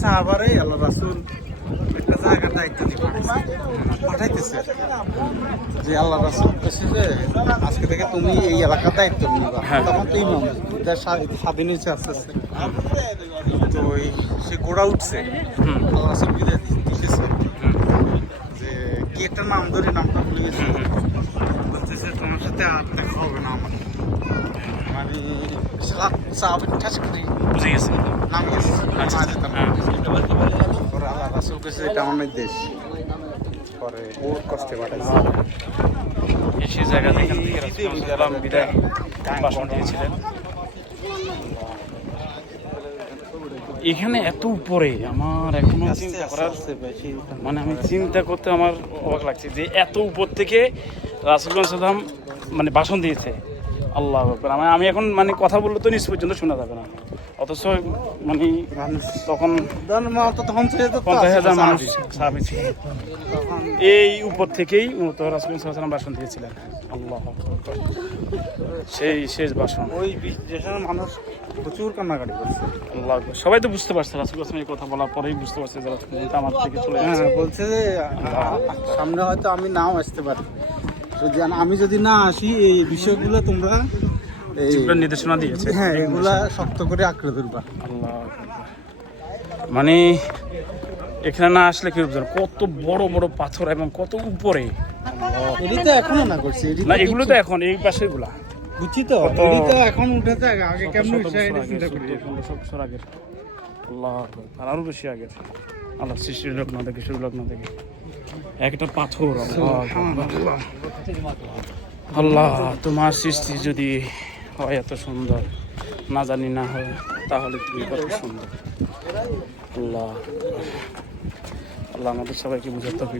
সাহাবারে আল্লাহ রাসূল একটা জায়গার দায়িত্ব দিয়ে পাঠাইছে। পাঠাইতেছে যে আল্লাহ রাসূল বলছে যে আজকে থেকে তুমি এই এলাকার দায়িত্ব নিবা। হ্যাঁ। তখন তো ইমাম স্বাধীন হয়েছে আস্তে আস্তে তো ওই সে ঘোড়া উঠছে। আল্লাহ রাসূল বিদায় দিতেছে। যে কি একটা নাম ধরে নামটা ভুলে গেছি। বলতেছে তোমার সাথে আর দেখা হবে না আমার। ঠাস করে বুঝে গেছি। নামে গেছে আচ্ছা। না। হ্যাঁ। পরে আল্লাহ রাসূল কাছে এটা আমার দেশ। পরে বহুত কষ্টে পাঠাইছে এই সেই জায়গা থেকে রাসূলুল্লাহ সাল্লাম বিদায় ভাষণ দিয়েছিলেন এখানে এত উপরে আমার এখনও চিন্তা করার মানে আমি চিন্তা করতে আমার অবাক লাগছে যে এত উপর থেকে রাসুল্লাহ সাল্লাম মানে ভাষণ দিয়েছে। আল্লাহ আকবার। আমি এখন মানে কথা বললে তো নিচ পর্যন্ত শোনা যাবে না। অথচ মানে তখন পঞ্চাশ হাজার মানুষ সাহাবী ছিল। তখন এই উপর থেকেই মতো রাসুল্লাহ সাল্লাম ভাষণ দিয়েছিলেন। আল্লাহ সেই শেষ ভাষণ। ওই দেশের মানুষ প্রচুর কান্নাকাটি করছে। আল্লাহ সবাই তো বুঝতে পারছে রাসুল আসলাম এই কথা বলার পরেই বুঝতে পারছে যে আমার থেকে চলে হ্যাঁ বলছে যে সামনে হয়তো আমি নাও আসতে পারি। যদি আমি যদি না আসি এই বিষয়গুলো তোমরা নির্দেশনা দিয়েছে। হ্যাঁ এগুলা শক্ত করে আঁকড়ে ধরবা। আল্লাহ। মানে এখানে না আসলে কি বুঝবেন কত বড় বড় পাথর এবং কত উপরে। এটি তো এখনও না করছে না এগুলো তো এখন এই পাশেরগুলা বুঝছি তো এখন উঠেছে আগে আগে কেমন শত এটা চিন্তা করি। পনেরো বছর আগের। আল্লাহ আর আরও বেশি আগে আল্লাহ সৃষ্টির লগ্ন থেকে শুরু লগ্ন থেকে। একটা পাথর আল্লাহ তোমার সৃষ্টি যদি হয় এত সুন্দর না জানি না হয় তাহলে তুমি কত সুন্দর। আল্লাহ আল্লাহ আমাদের সবাইকে বুঝাতে হবে